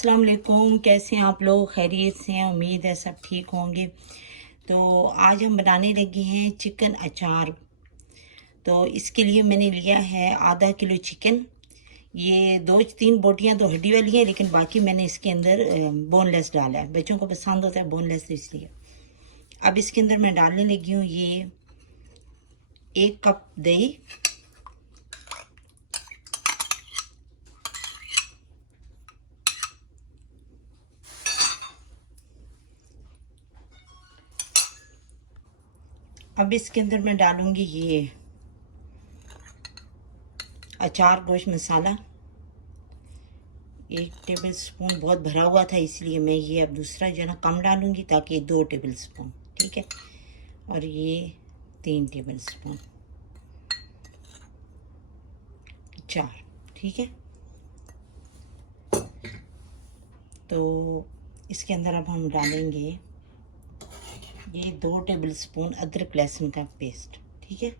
अस्सलाम वालेकुम। कैसे हैं आप लोग? खैरियत से हैं? उम्मीद है सब ठीक होंगे। तो आज हम बनाने लगे हैं चिकन अचार। तो इसके लिए मैंने लिया है आधा किलो चिकन। ये 2-3 बोटियां तो हड्डी वाली हैं, लेकिन बाकी मैंने इसके अंदर बोनलेस डाला है। बच्चों को पसंद होता है बोनलेस, तो इसलिए। अब इसके अंदर मैं डालने लगी हूँ ये 1 कप दही, अब इसके अंदर मैं डालूंगी ये अचार गोश्त मसाला 1 टेबल स्पून। बहुत भरा हुआ था इसलिए मैं ये अब दूसरा जो है ना कम डालूंगी, ताकि 2 टेबल स्पून, ठीक है। और ये 3 टेबल स्पून, 4, ठीक है। तो इसके अंदर अब हम डालेंगे ये 2 टेबल स्पून अदरक लहसुन का पेस्ट, ठीक है।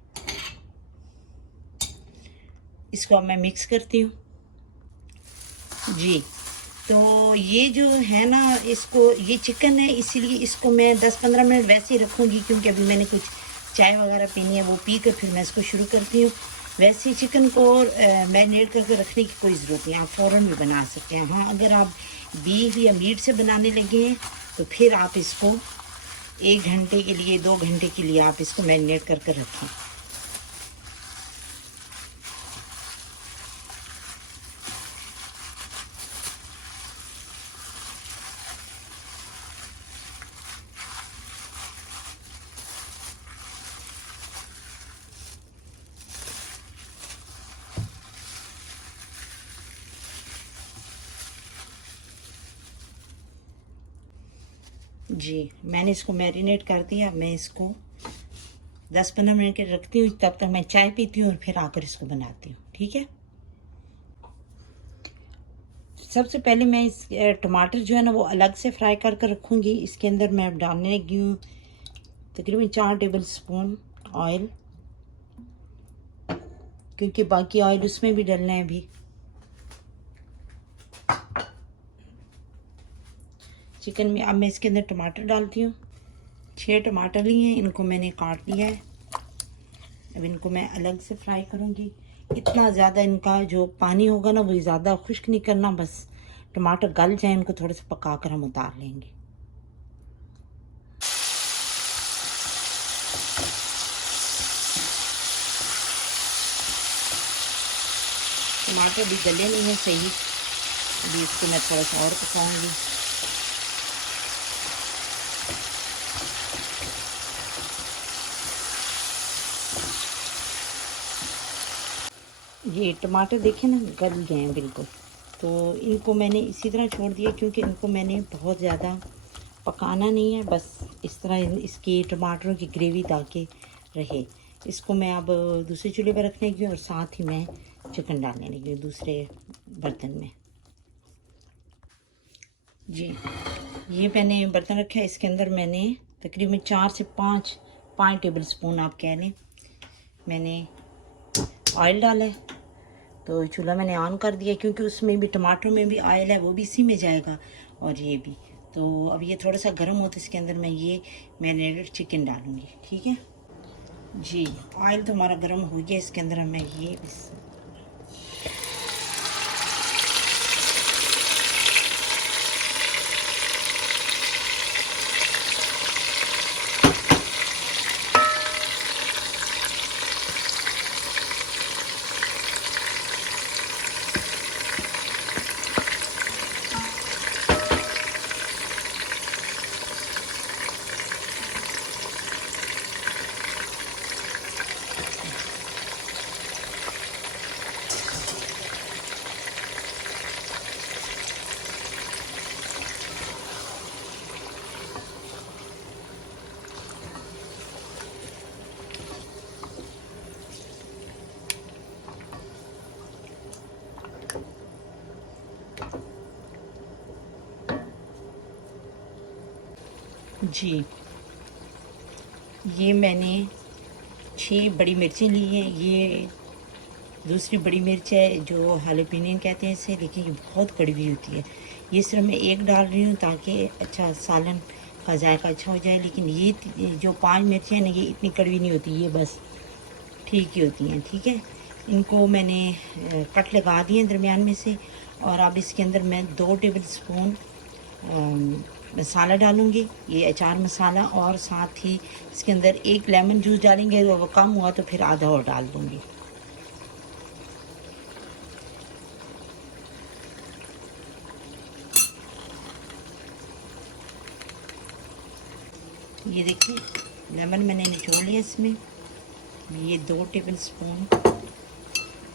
इसको अब मैं मिक्स करती हूँ जी। तो ये जो है ना, इसको ये चिकन है, इसीलिए इसको मैं 10-15 मिनट वैसे ही रखूँगी, क्योंकि अभी मैंने कुछ चाय वगैरह पीनी है, वो पी कर फिर मैं इसको शुरू करती हूँ। वैसे ही चिकन को मैरिनेट करके रखने की कोई ज़रूरत नहीं, आप फ़ौरन भी बना सकते हैं। हाँ, अगर आप बीफ या मीट से बनाने लगे हैं तो फिर आप इसको 1 घंटे के लिए, 2 घंटे के लिए आप इसको मैरिनेट करके रखें। जी, मैंने इसको मैरिनेट कर दिया। मैं इसको 10-15 मिनट के रखती हूँ, तब तक मैं चाय पीती हूँ और फिर आकर इसको बनाती हूँ, ठीक है। सबसे पहले मैं इस टमाटर जो है ना वो अलग से फ्राई कर कर रखूँगी। इसके अंदर मैं अब डालने लगी हूँ तकरीबन 4 टेबल स्पून ऑयल, क्योंकि बाकी ऑयल उसमें भी डालना है अभी। चिकन में अब मैं इसके अंदर टमाटर डालती हूँ। 6 टमाटर लिए हैं, इनको मैंने काट लिया है। अब इनको मैं अलग से फ्राई करूँगी। इतना ज़्यादा इनका जो पानी होगा ना वो ज़्यादा खुश्क नहीं करना, बस टमाटर गल जाए, इनको थोड़ा सा पका कर हम उतार लेंगे। टमाटर भी गले नहीं है सही, अभी इसको मैं थोड़ा सा और पकाऊंगी। ये टमाटर देखें ना गल गए हैं बिल्कुल। तो इनको मैंने इसी तरह छोड़ दिया, क्योंकि इनको मैंने बहुत ज़्यादा पकाना नहीं है, बस इस तरह इसकी टमाटरों की ग्रेवी ताकि रहे। इसको मैं अब दूसरे चूल्हे पर रखने लगी और साथ ही मैं चिकन डालने लगी दूसरे बर्तन में जी। ये मैंने बर्तन रखा है, इसके अंदर मैंने तकरीबन 4 से 5 टेबल स्पून आप कह लें, मैंने ऑयल डाला है। तो चूल्हा मैंने ऑन कर दिया, क्योंकि उसमें भी टमाटर में भी ऑयल है, वो भी इसी में जाएगा और ये भी। तो अब ये थोड़ा सा गर्म होता है, इसके अंदर मैं ये मैरिनेटेड चिकन डालूँगी, ठीक है जी। ऑयल तो हमारा गर्म हो गया, इसके अंदर मैं ये जी। ये मैंने 6 बड़ी मिर्चें ली हैं, ये दूसरी बड़ी मिर्च है जो हालेपिनियन कहते हैं इसे, लेकिन ये बहुत कड़वी होती है। ये सिर्फ मैं एक डाल रही हूँ ताकि अच्छा सालन का जायका अच्छा हो जाए। लेकिन ये जो 5 मिर्चें हैं ना, ये इतनी कड़वी नहीं होती, ये बस ठीक ही होती हैं। ठीक है, इनको मैंने कट लगा दिए दरमियान में से। और अब इसके अंदर मैं 2 टेबल स्पून मसाला डालूँगी, ये अचार मसाला, और साथ ही इसके अंदर 1 लेमन जूस डालेंगे। वो कम हुआ तो फिर आधा और डाल दूँगी। ये देखिए लेमन मैंने निचोड़ लिया इसमें। ये 2 टेबल स्पून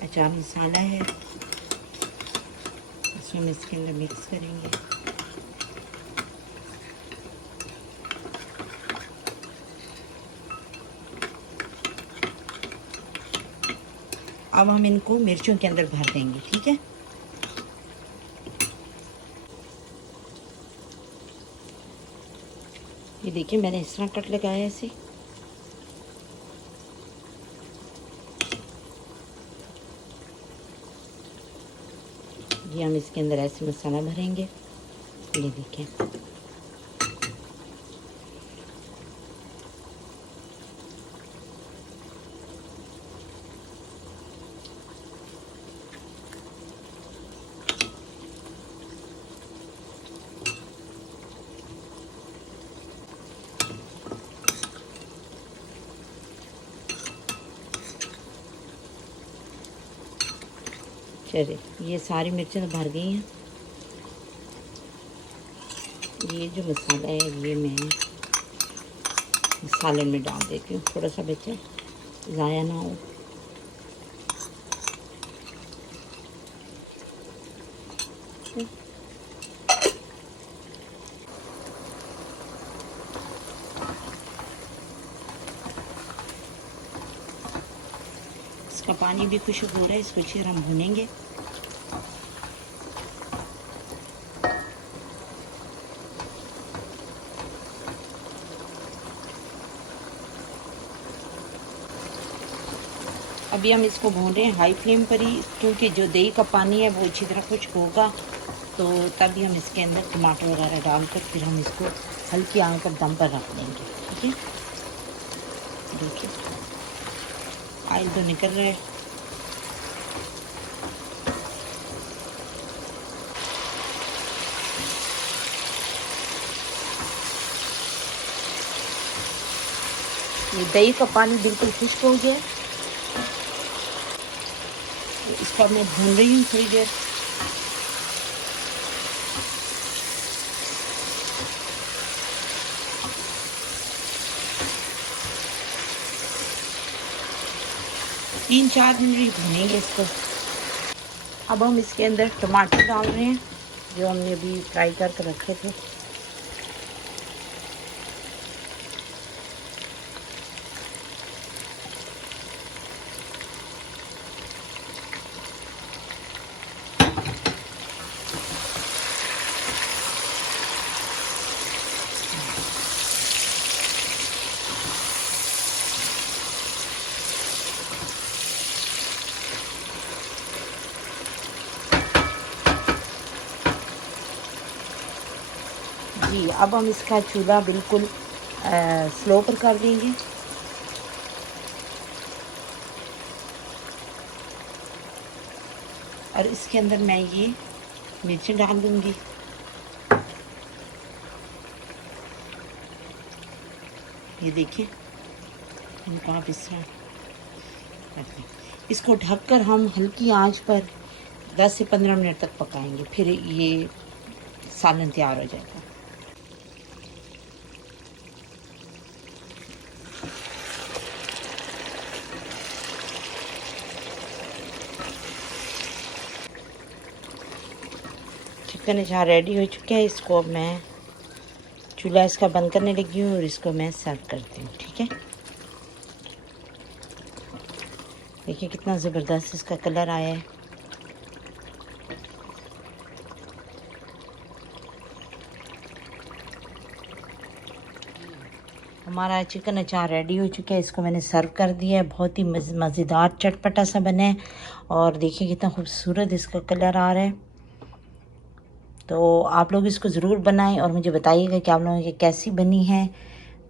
अचार मसाला है, इसमें इसके अंदर मिक्स करेंगे। अब हम इनको मिर्चों के अंदर भर देंगे। ठीक है, ये देखिए मैंने इस तरह कट लगाया इसे। ये हम इसके अंदर ऐसे मसाला भरेंगे। ये देखिए चलिए, ये सारी मिर्चें तो भर गई हैं। ये जो मसाला है ये मैं सालन में डाल देती हूँ, थोड़ा सा बचे ज़ाया ना हो। इसका पानी भी खुशबू हो रहा है, इसको अच्छी तरह हम भूनेंगे। अभी हम इसको भून रहे हैं हाई फ्लेम पर ही, क्योंकि जो दही का पानी है वो अच्छी तरह खुश्क होगा। तो तभी हम इसके अंदर टमाटर वगैरह डालकर फिर हम इसको हल्की आंच पर दम पर रख देंगे। ठीक है, देखिए ऑयल तो निकल रहा है। ये दही का पानी बिल्कुल खुश्क हो गया। इसको मैं भून रही हूँ थोड़ी देर। तीन चार मिनट भूनेंगे इसको। अब हम इसके अंदर टमाटर डाल रहे हैं जो हमने अभी फ्राई करके रखे थे। जी, अब हम इसका चूल्हा बिल्कुल स्लो पर कर देंगे। और इसके अंदर मैं ये मिर्च डाल दूंगी। ये देखिए इनको आप इस तरह करते हैं। इसको ढककर हम हल्की आंच पर 10 से 15 मिनट तक पकाएंगे, फिर ये सालन तैयार हो जाएगा। चिकन अचार रेडी हो चुका है। इसको अब मैं चूल्हा इसका बंद करने लगी हूँ और इसको मैं सर्व करती हूँ। ठीक है, देखिए कितना ज़बरदस्त इसका कलर आया है। हमारा चिकन अचार रेडी हो चुका है, इसको मैंने सर्व कर दिया है। बहुत ही मज़ेदार चटपटा सा बना है और देखिए कितना खूबसूरत इसका कलर आ रहा है। तो आप लोग इसको ज़रूर बनाएं और मुझे बताइएगा कि आप लोगों की कैसी बनी है।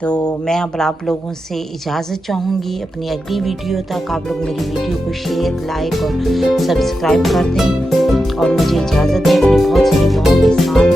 तो मैं अब आप लोगों से इजाज़त चाहूँगी, अपनी अगली वीडियो तक आप लोग मेरी वीडियो को शेयर, लाइक और सब्सक्राइब कर दें और मुझे इजाज़त दें अपनी बहुत सारी दुआओं के साथ।